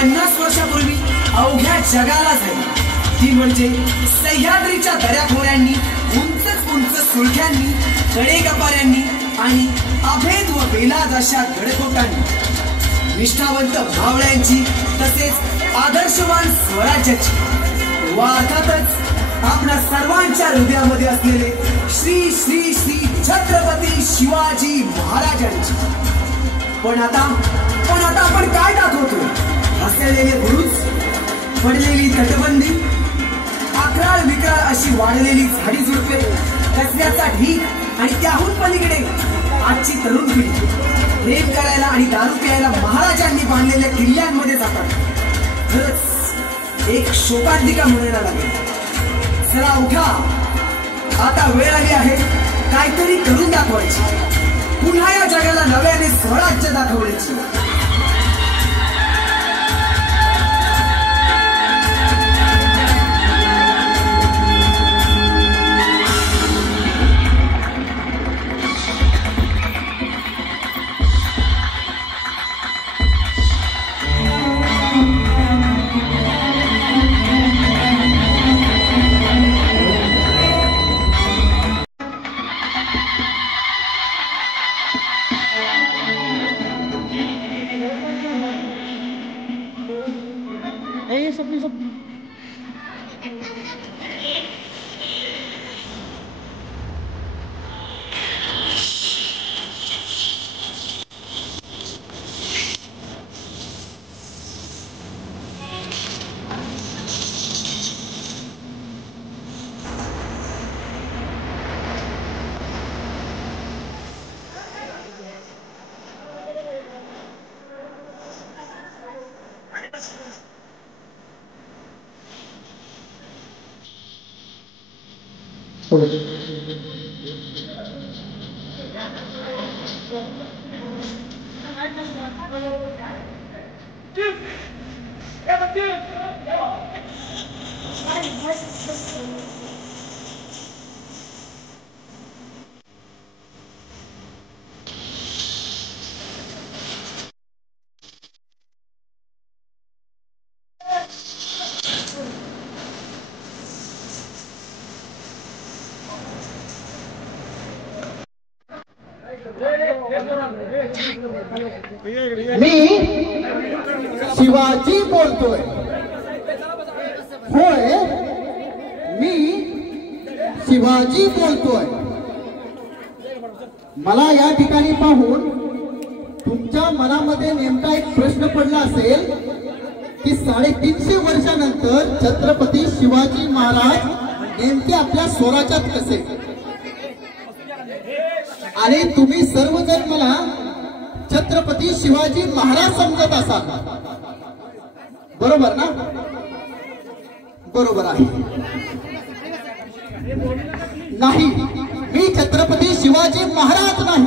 50 वर्षापूर्वी अवघ्या जगाला झाली ती म्हणजे सह्याद्रीच्या दऱ्याखोऱ्यांनी, उंच सुळक्यांनी, कडेकपाऱ्यांनी आणि अभेद व बेलाद अशा गडकोटांनी, निष्ठावंत भावळ्यांची तसेच आदर्शवान स्वराज्याची व अर्थातच आपल्या सर्वांच्या हृदयामध्ये असलेले श्री श्री श्री छत्रपती शिवाजी महाराजांची. पण आता आपण काय दाखवतो? हसलेले बुरुज, पडलेली तटबंदी, अकराळ विकराळ अशी वाढलेली झाडी झुडपे, कचऱ्याचा ढीग आणि त्याहून पलीकडे आजची तरुण पिढी प्रेम करायला आणि दारू प्यायला महाराजांनी बांधलेल्या किल्ल्यांमध्ये जातात. खरंच एक शोकांतिका म्हणायला लागेल. चला उठा, आता वेळ आली आहे काहीतरी करून दाखवायची, पुन्हा या जगाला नव्याने स्वराज्य दाखवायची. मी शिवाजी बोलतोय. होय, मी शिवाजी बोलतोय. मला या ठिकाणी पाहून तुमच्या मनामध्ये नेमका एक प्रश्न पडला असेल की 350 वर्षानंतर छत्रपती शिवाजी महाराज नेमके आपल्या स्वराज्यात कसे. आणि तुम्ही सर्वजण मला छत्रपती शिवाजी महाराज समजत असाल, बरोबर ना? बरोबर आहे. नाही, मी छत्रपती शिवाजी महाराज नाही.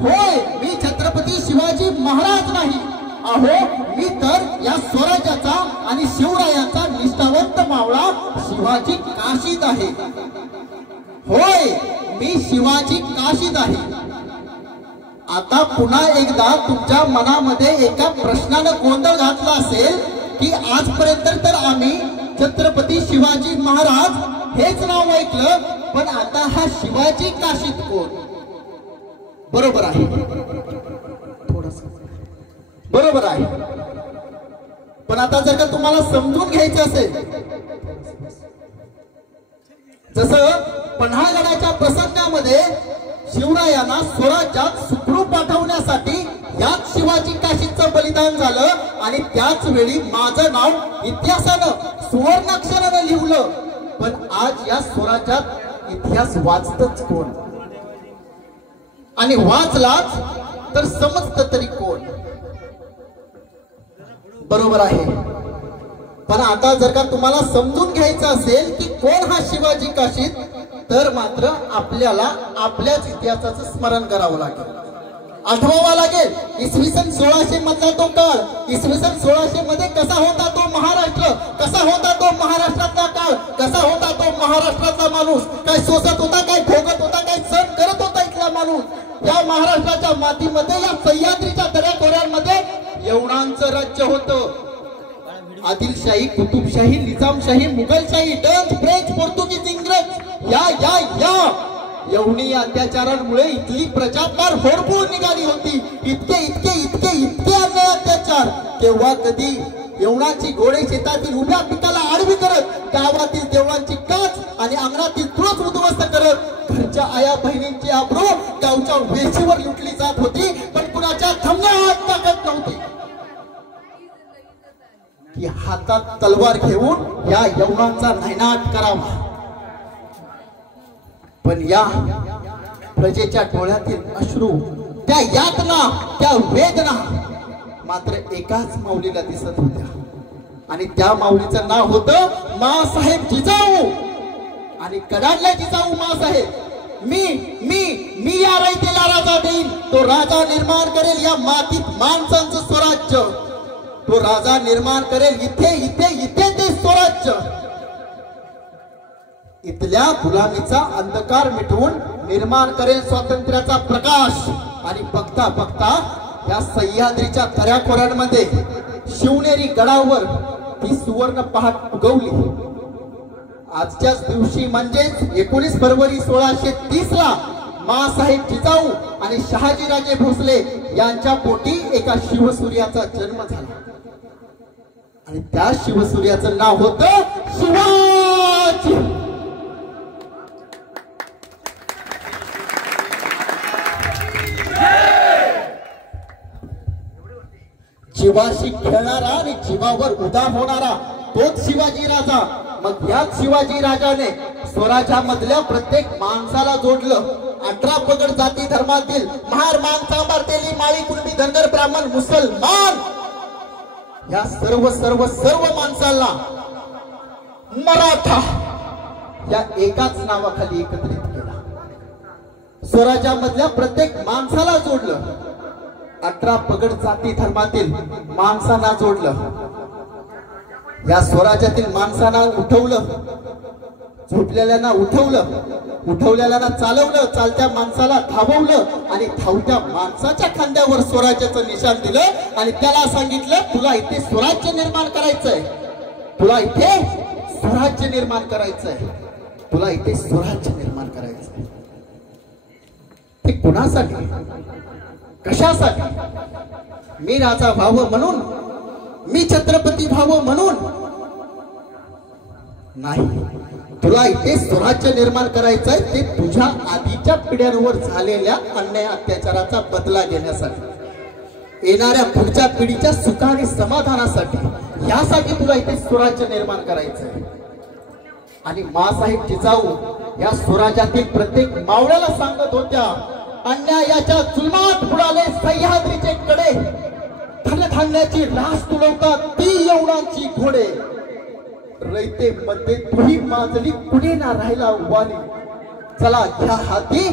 होय, मी छत्रपती शिवाजी महाराज नाही. अहो, मी तर या स्वराज्याचा आणि शिवरायांचा निष्ठावंत मावळा शिवाजी काशीद आहे. होय, मी शिवाजी काशीद आहे. आता पुन्हा एकदा तुमच्या मनामध्ये एका प्रश्नानं गोंधळ घातला असेल की आजपर्यंत तर आम्ही छत्रपती शिवाजी महाराज हेच नाव ऐकलं, पण आता हा शिवाजी काशीद कोण? बरोबर आहे, बरोबर आहे. पण आता जर का तुम्हाला समजून घ्यायचं असेल, जसं पन्हाळगडाच्या प्रसंगामध्ये शिवरायांना स्वराज्यात सुखरूप पाठवण्यासाठी याच शिवाजी काशीदचं बलिदान झालं आणि त्याच वेळी माझं नाव इतिहासानं सुवर्णाक्षरानं लिहिलं. पण आज या स्वराज्यात इतिहास वाचतच कोण? आणि वाचलाच तर समजत तरी कोण? बरोबर आहे. पण आता जर का तुम्हाला समजून घ्यायचं असेल की कोण हा शिवाजी काशीद, तर मात्र आपल्याला आपल्याच इतिहासाचं स्मरण करावं लागेल, आठवावा लागेल. इसवी सन 1600 मधला तो काळ, इसवी सन 1600 मध्ये कसा होता तो महाराष्ट्र, कसा होता तो महाराष्ट्रातला काळ, कसा होता तो महाराष्ट्रातला माणूस, काय सोसत होता, काय भोगत होता, काय सण करत होता इथला माणूस. या महाराष्ट्राच्या मातीमध्ये, या सह्याद्रीच्या दऱ्याखोऱ्यांमध्ये यवनांचं राज्य होतं. आदिलशाही, कुतुबशाही, निजामशाही, मुघलशाही, डच, फ्रेंच, पोर्तुगीज, इंग्रज या एवढी अत्याचारांमुळे इथली प्रजा फार होरपळून निघाली होती. इतके इतके इतके इतके अन्याय अत्याचार केव्हा कधी यवनाची घोडे शेतातील उभ्या पिकाला आडवी करत, गावातील देवळांची काच आणि अंगणातील तुळस उद्ध्वस्त करत घरच्या आया बहिणींची आबरू गावच्या वेशीवर लुटली जात होती. पण कुणाच्या थमण्या हात टाकत नव्हती की हातात तलवार घेऊन या यवनांचा नायनाट करावा. पण या प्रजेच्या डोळ्यातील अश्रू, त्या यातना, त्या वेदना मात्र एकाच माऊलीला दिसत होत्या आणि त्या माऊलीचं नाव होतं माँसाहेब जिजाऊ. आणि कडाडला जिजाऊ माँसाहेब, मी मी मी या रयतेला राजा देईन, तो राजा निर्माण करेल या मातीत माणसांचं स्वराज्य, तो राजा निर्माण करेल इथे इथे इथे ते स्वराज्य. इथल्या गुलामीचा अंधकार मिटवून निर्माण करेल स्वातंत्र्याचा प्रकाश. आणि बघता बघता या सह्याद्रीच्या दऱ्याखोऱ्यांमध्ये शिवनेरी गडावर ती सुवर्ण पहाट उगवली. आजच्याच दिवशी म्हणजेच 19 फरवरी 1630 ला माँसाहेब जिजाऊ आणि शहाजीराजे भोसले यांच्या पोटी एका शिवसूर्याचा जन्म झाला. आणि त्या शिवसूर्याचं नाव होतं शिवाजी. जीवाशी खेळणारा आणि जीवावर उदार होणारा तोच शिवाजी राजा. मग याच शिवाजी राजाने स्वराज्यामधल्या प्रत्येक माणसाला जोडलं. 18 पगड जाती धर्मातील महार, मान, सांबार, तेली, माळी, कुणबी, धनगर, ब्राह्मण, मुसलमान या सर्व सर्व सर्व माणसाला मराठा या एकाच नावाखाली एकत्रित केला. स्वराज्यामधल्या प्रत्येक माणसाला जोडलं. 18 पगड जाती धर्मातील माणसांना जोडलं. या स्वराज्यातील माणसांना उठवलं, झोपलेल्यांना उठवलं, उठवलेल्यांना चालवलं, चालत्या माणसाला धाववलं आणि धावत्या माणसाच्या खांद्यावर स्वराज्याचं निशाण दिलं आणि त्याला सांगितलं, तुला इथे स्वराज्य निर्माण करायचंय, तुला इथे स्वराज्य निर्माण करायचंय, तुला इथे स्वराज्य निर्माण करायचंय. ते कुणासाठी, कशासाठी? मी राजा व्हावं म्हणून, मी छत्रपती व्हावं म्हणून नाही. तुला इथे स्वराज्य निर्माण करायचंय ते तुझ्या आधीच्या पिढ्यांवर झालेल्या अन्याय अत्याचाराचा बदला घेण्यासाठी, येणाऱ्या पुढच्या पिढीच्या सुख आणि समाधानासाठी. यासाठी तुला इथे स्वराज्य निर्माण करायचंय. आणि माँसाहेब जिजाऊ या स्वराज्यातील प्रत्येक मावळ्याला सांगत होत्या, अन्यायाच्या जुलमात बुडाले सह्याद्रीचे कडे, धनधान्याची रास तुडवतात ती यवनांची घोडे, रयते मध्ये तुही माजली पुढे ना राहिला वाली, चला ह्या हाती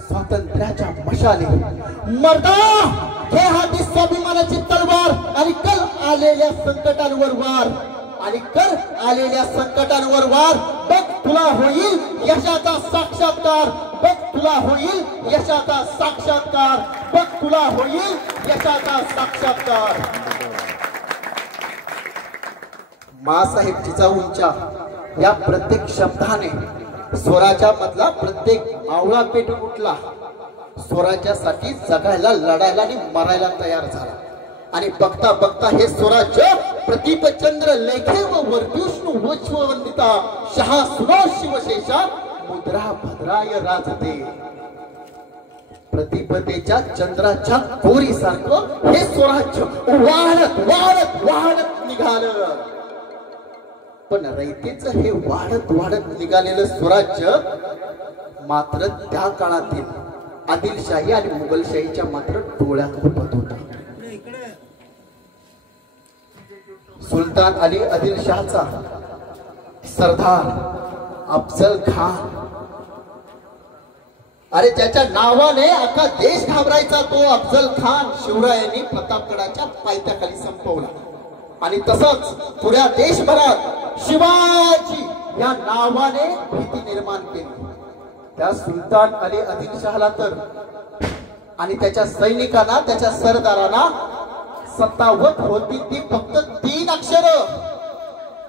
स्वातंत्र्याच्या मशाले, मर्दा हे हाती स्वाभिमानाची तलवार आणि कल आलेल्या संकटांवर वार, आणि कर आलेल्या संकटांवर वार. बघ तुला होईल यशाचा साक्षात्कार, बघ तुला होईल यशाचा साक्षात्कार, बघ तुला होईल यशाचा साक्षात्कार. माँसाहेब जिजाऊंच्या या प्रत्येक शब्दाने स्वराज्यामधला प्रत्येक मावळा पेटून उठला. स्वराज्यासाठी जगायला, लढायला आणि मरायला तयार झाला. आणि बघता बघता हे स्वराज्य प्रदीपचंद्र लेखे व वर्धुष्णू वंदिता शहा सुनो शिवशेषा मुद्रा भद्राय राजते. प्रतिपदेच्या चंद्राच्या कोरीसारखं हे स्वराज्य वाढत वाढत वाढत निघालं. पण रयतेचं हे वाढत वाढत निघालेलं स्वराज्य मात्र त्या काळातील आदिलशाही आणि मुघलशाहीच्या मात्र डोळ्यात उभत होता. सुलतान अली आदिलशाहचा सरदार अफजल खान, अरे ज्याच्या नावाने अख्खा देश घाबरायचा तो अफजल खान शिवरायांनी प्रतापगडाच्या पायथ्याखाली संपवला. आणि तसंच पुऱ्या देशभरात शिवाजी या नावाने भीती निर्माण केली. त्या सुलतान अली आदिलशाहला तर आणि त्याच्या सैनिकांना, त्याच्या सरदारांना सत्तावत होती ती फक्त 3 अक्षर,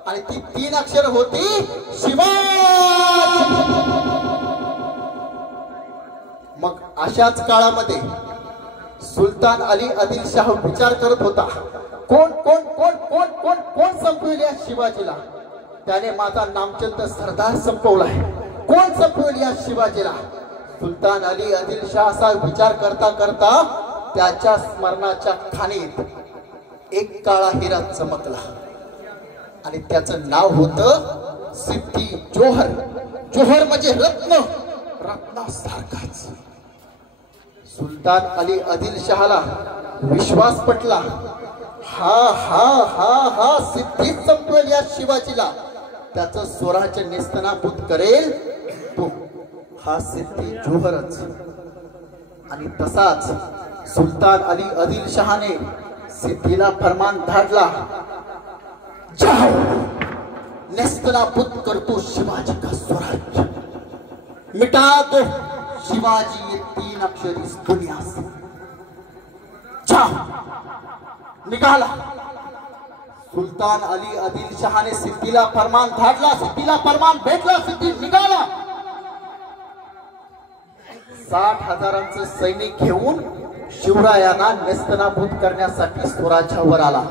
आणि ती 3 अक्षर होती शिवाजी. मग अशाच काळामध्ये सुलतान अली आदिलशाह विचार करत होता, कोण कोण कोण कोण कोण कोण संपवेल या शिवाजीला. त्याने माझा नामचंद सरदार संपवलाय, कोण संपवेल या शिवाजीला. सुलतान अली आदिलशाह असा विचार करता करता त्याच्या स्मरणाच्या खाणीत एक काळा हिरा चमकला, आणि त्याचं नाव होतं सिद्धी जोहर. जोहर म्हणजे रत्न, रत्नासारखाच. सुलतान अली आदिलशाहला विश्वास पटला, हा हा हा हा सिद्धी संपवेल या शिवाजीला, त्याचं स्वराज्य नेस्तनाबूत करेल तो हा सिद्धी जोहरच. आणि तसाच सुलतान अली आदिलशाहने सिद्धीला फरमान धाडला, जाओ नेस्तनाबूत करतो शिवाजी का स्वराज्य, मिटा दो शिवाजी ये 3 अक्षर इस दुनिया से. जाओ. निघाला. सुलतान अली आदिलशाहने सिद्धीला फरमान धाडला, सिद्धीला फरमान भेटला, सिद्धी निघाला. 60,000 सैनिक घेऊन शिवरायांना नेस्तनाबूत करण्यासाठी स्वराज्यावर आला.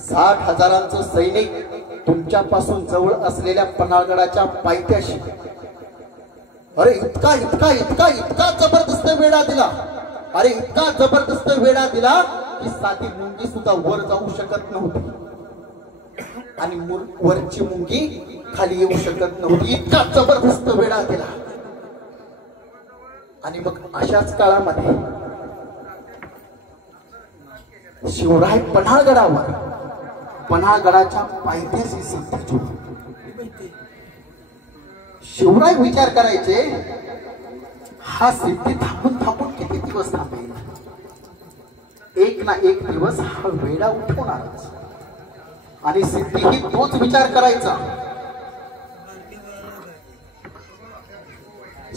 60,000 सैनिक तुमच्यापासून जवळ असलेल्या पन्हाळगडाच्या पायथ्याशी. अरे इतका इतका इतका इतका जबरदस्त वेढा दिला, अरे इतका जबरदस्त वेढा दिला की साधी मुंगी सुद्धा वर जाऊ शकत नव्हती, आणि वरची मुंगी खाली येऊ शकत नव्हती. इतका जबरदस्त वेढा दिला. आणि मग अशाच काळामध्ये शिवराय पन्हाळगडावर, पन्हाळगडाच्या पायथ्याशी सिद्धी. शिवराय विचार करायचे, हा सिद्धी थांबून थांबून किती दिवस थांबेल, एक ना एक दिवस हा वेडा उठवणारच. आणि सिद्धीही तोच विचार करायचा,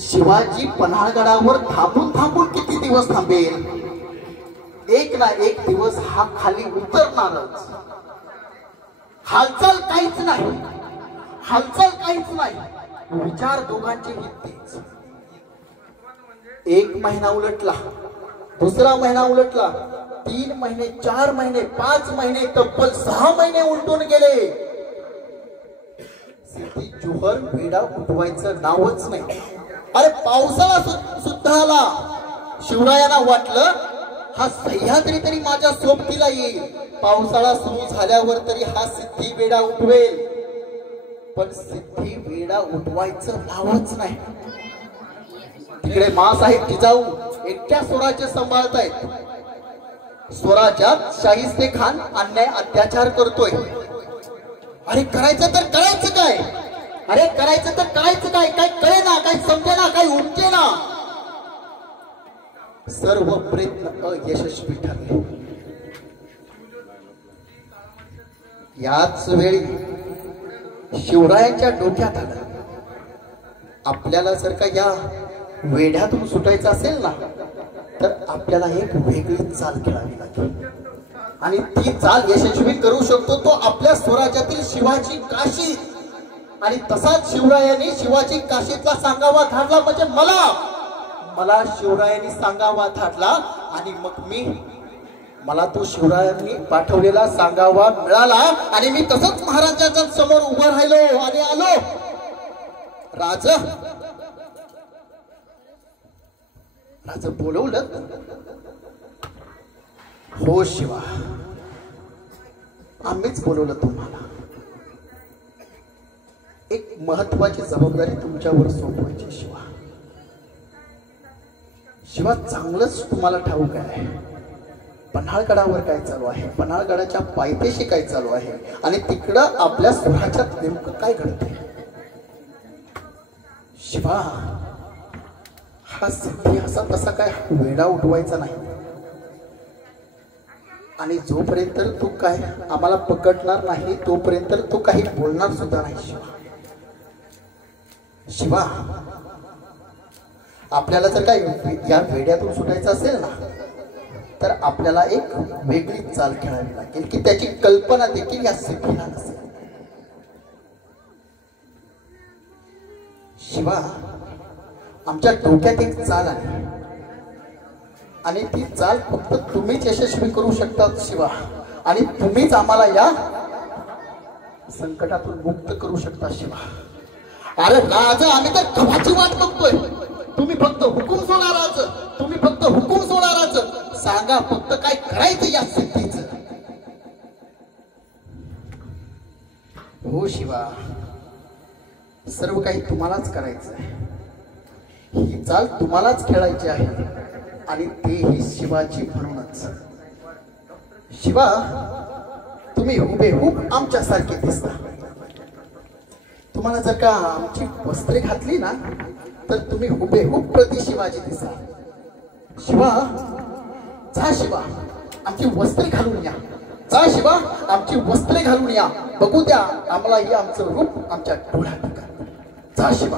शिवाजी पन्हाळगडावर थांबून थांबून किती दिवस थांबेल, एक ना एक दिवस हा खाली उतरणारच. हालचाल काहीच नाही, हालचाल काहीच नाही. विचार दोघांचे तेच. 1 महिना उलटला, दुसरा महिना उलटला, 3 महिने, 4 महिने, 5 महिने, तब्बल 6 महिने उलटून गेले. सिद्धी जोहर वेडा उठवायचं नावच नाही. अरे पावसाळा सुद्धा आला. शिवरायांना वाटलं हा सह्याद्री तरी माझ्या सोबतीला येईल, पावसाळा सुरू झाल्यावर तरी हा सिद्धी वेडा उठवेल. पण सिद्धी वेडा उठवायचं नावच नाही. तिकडे माँसाहेब जिजाऊ एकट्या स्वराज्य सांभाळतायत. स्वराज्यात शाहिस्ते खान अन्याय अत्याचार करतोय. अरे करायचं तर करायचं काय, अरे करायचं तर करायचं काय, काय कळे ना, काय समजे ना, काय उमटे ना. सर्व प्रयत्न अयशस्वी ठरले. याच वेळी शिवरायांच्या डोक्यात आलं, आपल्याला जर का या वेढ्यातून सुटायचं असेल ना, तर आपल्याला एक वेगळी चाल खेळावी लागेल. आणि ती चाल यशस्वी करू शकतो तो आपल्या स्वराज्यातील शिवाजी काशी. आणि तसाच शिवरायांनी शिवाजी काशीतला सांगावा धाडला, म्हणजे मला शिवरायांनी सांगावा धाडला. आणि मग मला तो शिवरायांनी पाठवलेला सांगावा मिळाला, आणि मी तसंच महाराजांच्या समोर उभं राहिलो आणि आलो. राज बोलवलं. हो शिवा, आम्हीच बोलवलं तुम्हाला. एक महत्वाची जबाबदारी तुमच्यावर सोपवायची शिवा. शिवा चांगलंच तुम्हाला ठाऊक आहे पन्हाळगडावर काय चालू आहे, पन्हाळगडाच्या पायथ्याशी काय चालू आहे, आणि तिकडं आपल्या स्वराज्यात नेमकं काय घडते. शिवा, हा सिद्धी असा तसा काय वेडा उठवायचा नाही. आणि जोपर्यंत तू काय आम्हाला पकडणार नाही तोपर्यंत तू काही बोलणार सुद्धा नाही. शिवा, आपल्याला जर काय या वेड्यातून सुटायचं असेल ना, तर आपल्याला एक वेगळी चाल खेळावी लागेल की त्याची कल्पना देखील या सिद्धीला नसेल. शिवा, आमच्या डोक्यात एक चाल आहे आणि ती चाल फक्त तुम्हीच यशस्वी करू शकता शिवा, आणि तुम्हीच आम्हाला या संकटातून मुक्त करू शकता शिवा. अरे राजा, आम्ही तर कवाची वाट बघतोय. तुम्ही फक्त हुकूम सोडा राज, तुम्ही फक्त हुकूम सोडा राज. सांगा फक्त काय करायचं या सिद्धीचं. हो शिवा, सर्व काही तुम्हालाच करायचं आहे. ही चाल तुम्हालाच खेळायची आहे आणि तेही शिवाजी म्हणूनच. शिवा, तुम्ही हुबेहूब आमच्यासारखे दिसता. तुम्हाला जर का आमची वस्त्रे घातली ना तर तुम्ही हुबेहूब प्रति शिवाजी दिसा. शिवा, जा शिवा, आमची वस्त्रे घालून या. जा शिवा, आमची वस्त्रे घालून या. बघू द्या आम्हाला हे आमचं रूप आमच्या डोळ्यात. जा शिवा.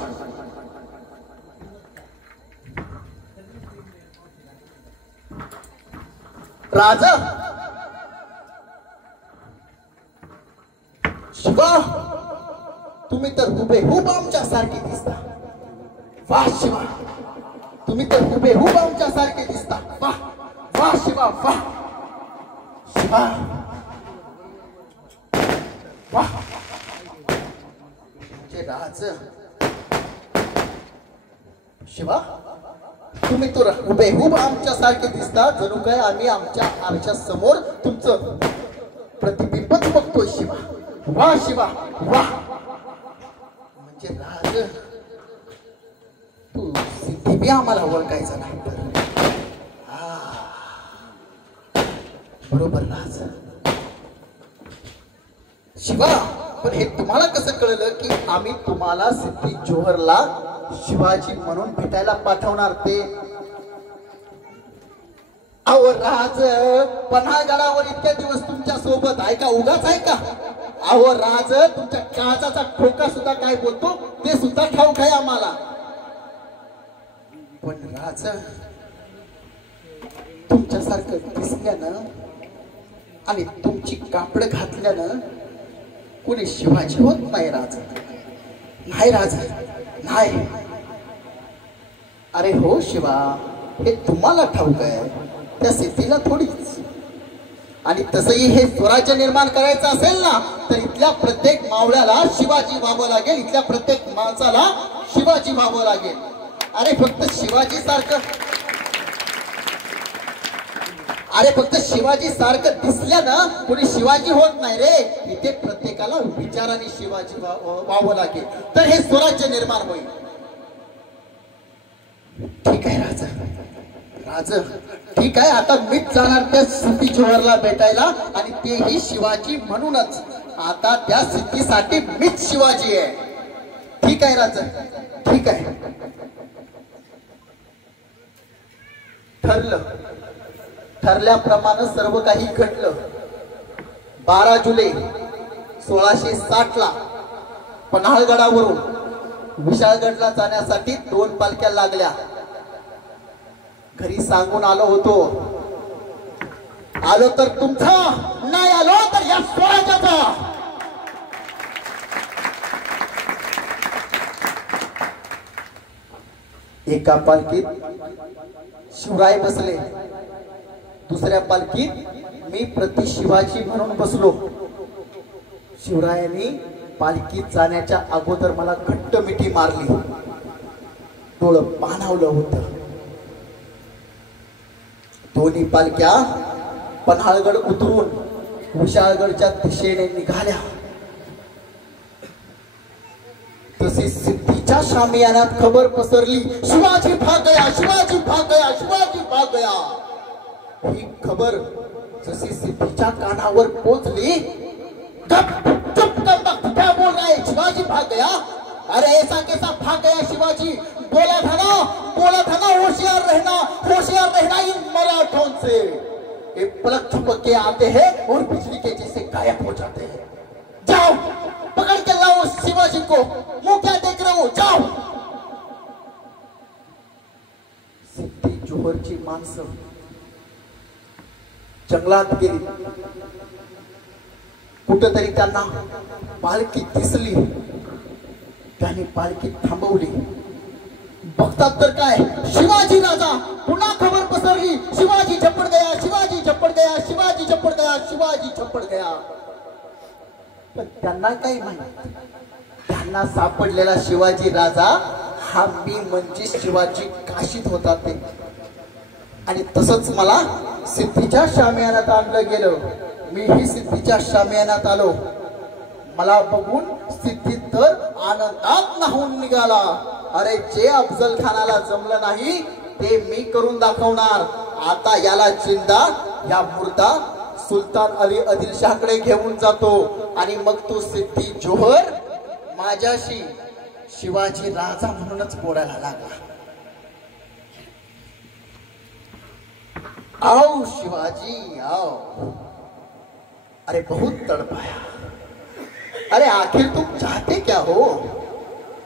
राजा, शिवा, तुम्ही तर हुबेहूब आमच्या सारखे दिसता. वाह शिवा, तुम्ही तर हुबेहूब आमच्या सारखे दिसता. वाह वाह शिवा, वाह शिवा, वाह. राज शिवा, तुम्ही तर हुबेहूब आमच्या सारखे दिसता. जणू काय आम्ही आमच्या आरशा समोर तुमचं प्रतिबिंबच बघतोय शिवा. वाह शिवा, वाह. म्हणजे राज, तू सिद्धी बी आम्हाला ओळखायचं नाही तर. बरोबर राज. शिवा, पण हे तुम्हाला कसं कळलं की आम्ही तुम्हाला सिद्धी जोहरला शिवाजी म्हणून भेटायला पाठवणार ते? अहो राज, पन्हाळगडावर इतक्या दिवस तुमच्या सोबत आहे का? उगाच आहे का? अहो राज, तुमच्या काळजाचा ठोका सुद्धा काय बोलतो ते सुद्धा ठाऊक आहे आम्हाला. पण राज, तुमच्यासारखं दिसल्यानं आणि तुमची कापड घातल्यानं कोणी शिवाजी होत नाही राज. नाही राज, नाही. अरे हो शिवा, हे तुम्हाला ठाऊक आहे, त्या सिद्धीला थोडीच. आणि तसंही हे स्वराज्य निर्माण करायचं असेल ना तर इथल्या प्रत्येक मावळ्याला शिवाजी व्हावं लागेल. इथल्या प्रत्येक माणसाला शिवाजी व्हावं लागेल. अरे फक्त शिवाजी सारखं दिसल्यानं कोणी शिवाजी होत नाही रे. इथे प्रत्येकाला विचाराने शिवाजी व्हावं लागेल तर हे स्वराज्य निर्माण होईल. ठीक आहे राजा, राज ठीक आहे. आता मीच जाणार त्या सिद्धी जोहरला भेटायला आणि तेही शिवाजी म्हणूनच. आता त्या सिद्धीसाठी मीच शिवाजी आहे. ठीक आहे राजा, ठीक आहे. ठरल्याप्रमाणे सर्व काही घडलं. 12 जुलै 1660 ला पन्हाळगडावरून विशाळगडला जाण्यासाठी 2 पालख्या लागल्या. घरी सांगून आलो होतो, आलो तर तुमचा, नाही आलो तर या स्वराज्याचा. एका पालखीत शिवराय बसले, दुसऱ्या पालखीत मी प्रति शिवाजी म्हणून बसलो. शिवरायांनी पालखीत जाण्याच्या अगोदर मला घट्ट मिठी मारली, डोळं पाणावलं होतं. दोन्ही पालख्या पन्हाळगड उतरून विशाळगडच्या दिशेने निघाल्या. तशी सिद्धीच्या शामियानात खबर पसरली, शिवाजी भाग गया, शिवाजी भाग गया, शिवाजी भाग गया. ही खबर जशी सिद्धीच्या कानावर पोचली, चुप क्या बोल रहा है, शिवाजी भाग गया? अरे ऐसा कैसा भाग गया शिवाजी? बोला था ना होशियार रहना इन मराठों से. ये पलक झपक के आते हैं और बिजली के जैसे गायब हो जाते हैं. जाओ पकड़ के लाओ शिवाजी को, मुंह क्या देख रहे हो, जाओ. सिद्धी जोहरची माणसं जंगलात गेली. कुठंतरी त्यांना पालखी दिसली. त्याने पालखी थांबवली. बघतात तर काय, शिवाजी राजा. पुन्हा खबर पसरली, शिवाजी झपट गया, शिवाजी झपट गया, शिवाजी झपट गया, शिवाजी झपट गया. पण त्यांना काही माहिती, त्यांना सापडलेला शिवाजी राजा हा मी म्हणजे शिवाजी काशीत होता ते. आणि तसंच मला सिद्धीच्या शामियानात आणलं गेलं. मीही सिद्धीच्या शामियानात आलो. मला बघून सिद्धी तर आनंदात न्हाऊन निघाला. अरे जे अफजल खानाला जमलं नाही ते मी करून दाखवणार. आता याला जिंदा या मुर्दा सुलतान अली आदिलशाहकडे घेऊन जातो आणि मग तो सिद्धी जोहर माझ्याशी शिवाजी राजा म्हणूनच बोलायला लागला. आओ शिवाजी आओ. अरे बहुत तड़पाया. अरे आखिर तुम चाहते क्या हो?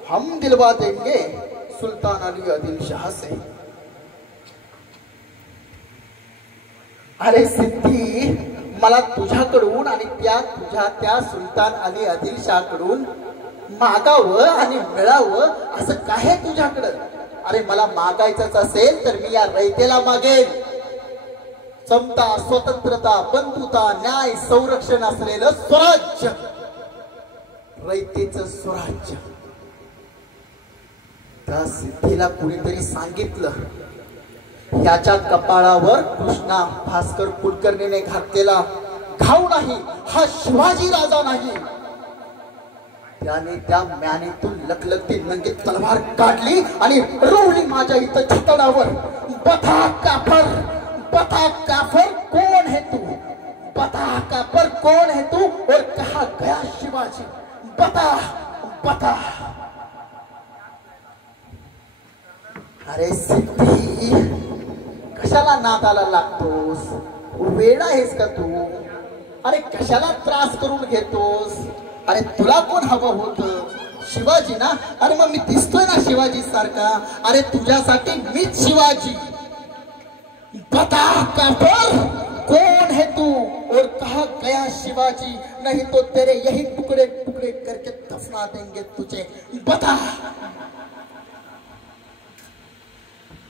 हम दिलवा देंगे सुल्तान अली आदिलशाह से. अरे सिद्धी, मला तुझ्याकडून आणि त्या सुलतान अली आदिलशाहकडून मागावं आणि मिळावं असं काय तुझ्याकडं? अरे मला मागायचंच असेल तर मी या रयतेला मागेन. समता, स्वतंत्रता, बंधुता, न्याय, संरक्षण असलेलं स्वराज्य, रयतेचं स्वराज्य. त्या सिद्धीला कुणीतरी सांगितलं, याच्या कपाळावर कृष्णा भास्कर कुलकर्णीने घातलेला घाव नाही, हा शिवाजी राजा नाही. त्याने त्या म्यानेतून लखलखती नंगी तलवार काढली आणि रोवली माझ्या इथं छातडावर. बता काफर, बता काफर कौन है तू? बता काफर कौन है तू और कहाँ गया शिवाजी? बता बता. अरे सिद्धी, कशाला नादाला लागतोस? वेडा आहेस का तू? अरे कशाला त्रास करून घेतोस? अरे तुला कोण हवं होतं? शिवाजी ना. अरे मग मी दिसतोय ना शिवाजी सारखा. अरे तुझ्यासाठी मीच शिवाजी. बता काफर कौन है तू और कहाँ गया शिवाजी? नहीं तो तेरे यही टुकड़े टुकड़े करके दफना देंगे तुझे. बता.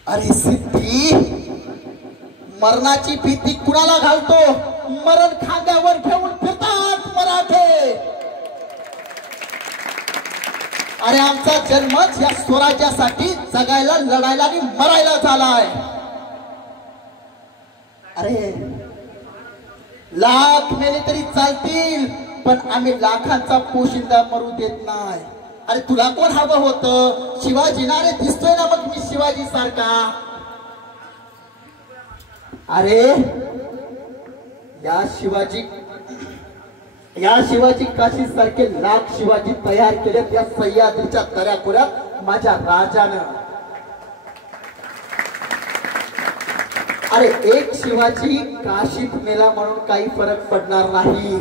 अरे सिद्धी, मरणाची भीती कुणाला घालतो? मरण खांद्यावर घेऊन फिरतात मराठे. अरे आमचा जन्मच या स्वराज्यासाठी जगायला, लढायला आणि मरायला झालाय. अरे लाख मेले तरी चालतील, पण आम्ही लाखांचा पोशिंदा मरू देत नाही. अरे तुला कोण हवं होतं? शिवाजी ना. अरे दिसतोय ना मग मी शिवाजी सारखा. अरे या शिवाजी काशी सारखे लाख शिवाजी तयार केले त्या सह्याद्रीच्या दऱ्याखोऱ्यात माझ्या राजानं. अरे एक शिवाजी काशीत मेला म्हणून काही फरक पडणार नाही.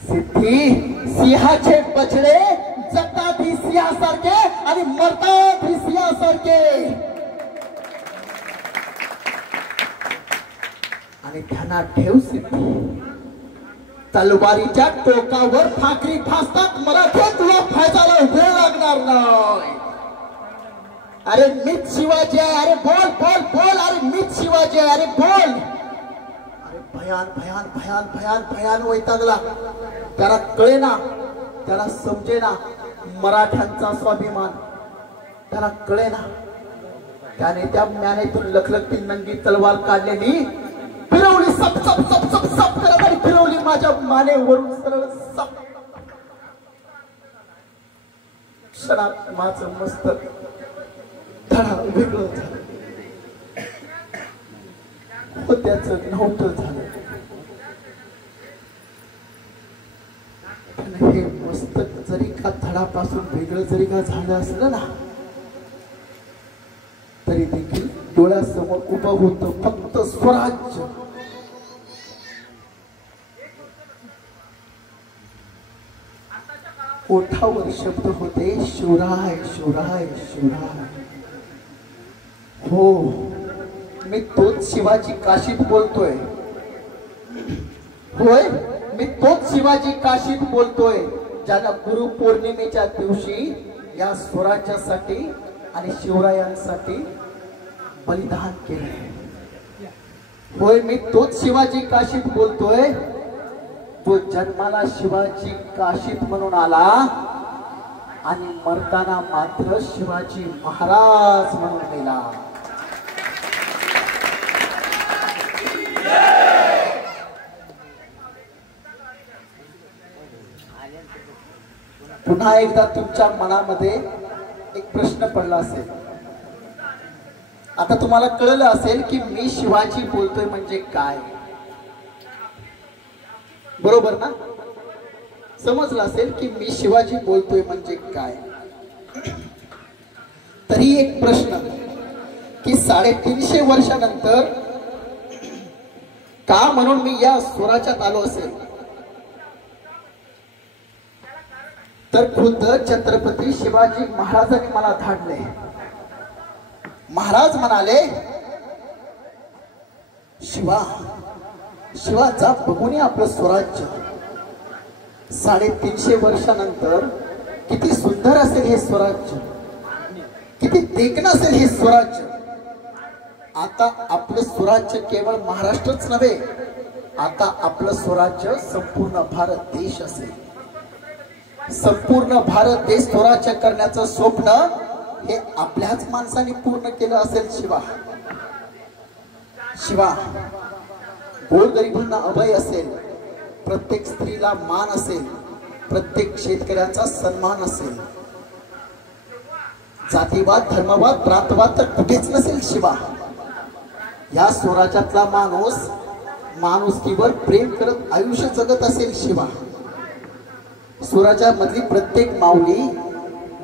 सिद्धी, सिंहाचे बछडे जगतात ही सिंहासारखे आणि मरतात ही सिंहासारखे. आणि त्यांना ठेव सिद्धी, तलवारीच्या टोकावर ठाकरी फासतात मराठे, तुला फायदाला वेळ लागणार नाही. अरे मीच शिवाजी आहे. अरे बोल बोल बोल. अरे मीच शिवाजी आहे. अरे बोल. अरे भयान भयान भयान भयान भयान वैतागला. त्याला कळेना, त्याला समजेना मराठ्यांचा स्वाभिमान. त्याला कळेना. त्याने त्या म्यानेतून लखलखती नंगी तलवार काढलेली फिरवली, सप सप सप सप सप करत आणि फिरवली माझ्या मानेवरून सरळ सप. क्षणात माझं मस्तक धडा वेगळं झालं, त्याचं नव्हतं झालं. हे मस्तक जरी का धडापासून वेगळं जरी का झालं असलं ना, तरी देखील डोळ्यासमोर उभं होतं फक्त स्वराज्य. ओठावर शब्द होते शिवराय शिवराय शिवराय. हो मी तोच शिवाजी काशीत बोलतोय. होय, मी तोच शिवाजी काशीत बोलतोय ज्याला गुरु पौर्णिमेच्या दिवशी या स्वराज्यासाठी आणि शिवरायांसाठी बलिदान केले. होय, मी तोच शिवाजी काशीत बोलतोय तो जन्माला शिवाजी काशीत म्हणून आला आणि मरताना मात्र शिवाजी महाराज म्हणून गेला. पुन्हा एकदा तुमच्या मनामध्ये एक प्रश्न पडला असेल. आता तुम्हाला कळलं असेल की मी शिवाजी बोलतोय म्हणजे काय. बरोबर ना? समजलं असेल की मी शिवाजी बोलतोय म्हणजे काय. तरी एक प्रश्न की 350 वर्षानंतर का म्हणून मी या स्वराज्यात आलो असेल. तर खुद्द छत्रपती शिवाजी महाराजांनी मला धाडले. महाराज म्हणाले, शिवा जा बघून आपलं स्वराज्य. 350 वर्षानंतर किती सुंदर असेल हे स्वराज्य, किती देखणं असेल हे स्वराज्य. आता आपलं स्वराज्य केवळ महाराष्ट्रच नव्हे, आता आपलं स्वराज्य संपूर्ण भारत देश असेल. संपूर्ण भारत देश स्वराज्य करण्याचं स्वप्न हे आपल्याच माणसाने पूर्ण केलं असेल. शिवा गोरगरिबांना अभय असेल, प्रत्येक स्त्रीला मान असेल, प्रत्येक शेतकऱ्याचा सन्मान असेल. जातीवाद, धर्मवाद, प्रांतवाद तर कुठेच नसेल. शिवा या स्वराज्यातला माणूस माणुसकीवर प्रेम करत आयुष्य जगत असेल. शिवा स्वराज्यामधली प्रत्येक माऊली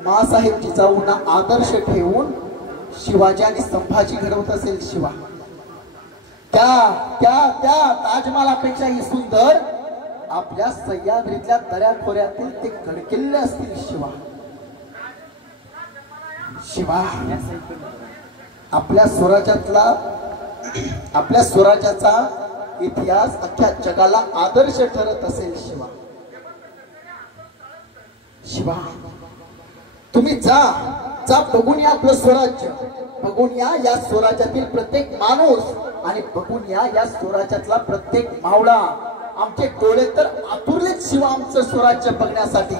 माँसाहेब जिजाऊंना आदर्श ठेवून शिवाजी आणि संभाजी घडवत असेल. शिवा त्या ताजमहालापेक्षाही सुंदर आपल्या सह्याद्रीतल्या दऱ्याखोऱ्यातील ते गडकिल्ले असतील. शिवा आपल्या स्वराज्याचा इतिहास अख्ख्या जगाला आदर्श ठरत असेल. शिवा तुम्ही जा बघून या आपलं स्वराज्य, बघून या स्वराज्यातील प्रत्येक माणूस आणि बघून या स्वराज्यातला प्रत्येक मावळा. आमचे डोळे तर आतुरलेच शिवा आमचं स्वराज्य बघण्यासाठी.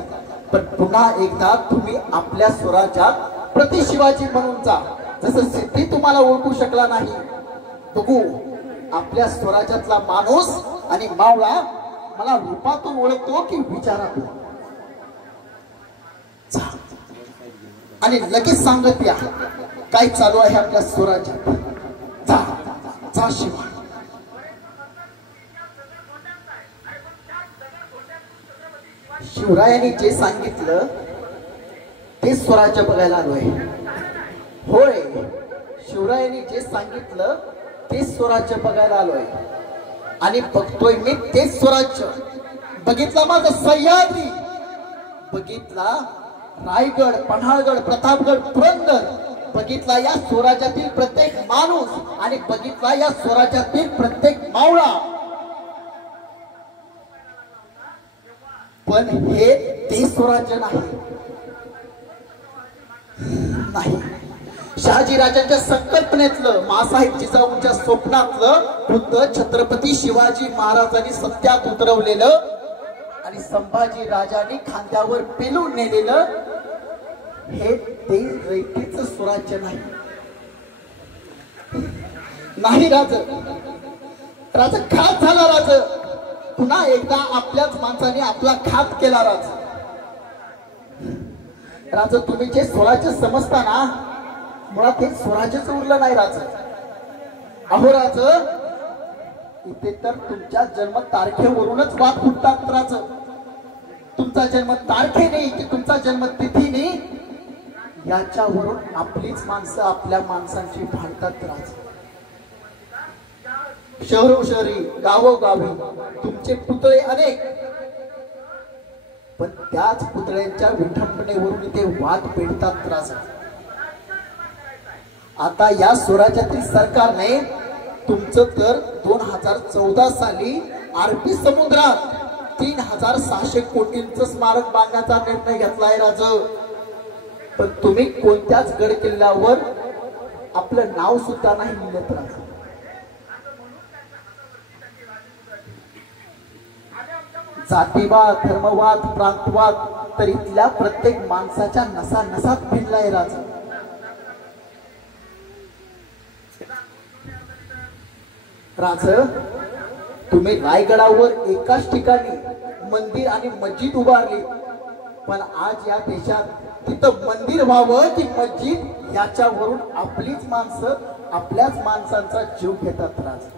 पण पुन्हा एकदा तुम्ही आपल्या स्वराज्यात प्रति शिवाजी म्हणून जा. जसं सिद्धी तुम्हाला ओळखू शकला नाही, बघू आपल्या स्वराज्यातला माणूस आणि मावळा मला रूपातून ओळखतो की विचारातून. आणि लगेच सांगत या काय चालू आहे आपल्या स्वराज्यात. जा शिवा. शिवरायांनी जे सांगितलं ते स्वराज्य बघायला आलोय. होय, शिवरायांनी जे सांगितलं ते स्वराज्य बघायला आलोय आणि बघतोय मी तेच स्वराज्य. बघितला माझा सह्याद्री, बघितला रायगड, पन्हाळगड, प्रतापगड, पुरंदर, बघितला या स्वराज्यातील प्रत्येक माणूस आणि बघितला या स्वराज्यातील प्रत्येक मावळा. पण हे ते स्वराज्य नाही. शहाजी राजांच्या संकल्पनेतलं, माँसाहेब जिजाऊंच्या स्वप्नातलं खुद्द छत्रपती शिवाजी महाराजांनी सत्यात उतरवलेलं आणि संभाजी राजांनी खांद्यावर पेलून नेलेलं हे ते रयतेचं स्वराज्य नाही. राज खात झाला. पुन्हा एकदा आपल्याच माणसाने आपला खात केला. राज तुम्ही जे स्वराज्य समजता ना, मुळात हे स्वराज्यच उरलं नाही. अहो राज, इथे तर तुमच्या जन्म तारखेवरूनच वाद फुटतात. तुमचा जन्म तारखे नाही की तुमचा जन्म तिथी नाही, याच्यावरून आपलीच माणसं आपल्या माणसांची भांडतात. शहरोशहरी, गावोगावी तुमचे पुतळे अनेक, पण त्याच पुतळ्यांच्या विठंबनेवरून इथे वाद पेटतात. आता या स्वराज्यातील सरकारने तुमचं तर 2014 साली अरबी समुद्रात 3600 कोटींचं स्मारक बांधण्याचा निर्णय घेतलाय राज. पण तुम्ही कोणत्याच गड किल्ल्यावर आपलं नाव सुद्धा नाही लिहिलं राज. जातीवाद, धर्मवाद, प्रांतवाद तर इथल्या प्रत्येक माणसाच्या नसा नसात भिनलाय राज. राज, तुम्ही रायगडावर एकाच ठिकाणी मंदिर आणि मस्जिद उभारली, पण आज या देशात तिथं मंदिर व्हावं की मस्जिद याच्यावरून आपलीच माणसं आपल्याच माणसांचा जीव घेतात राज.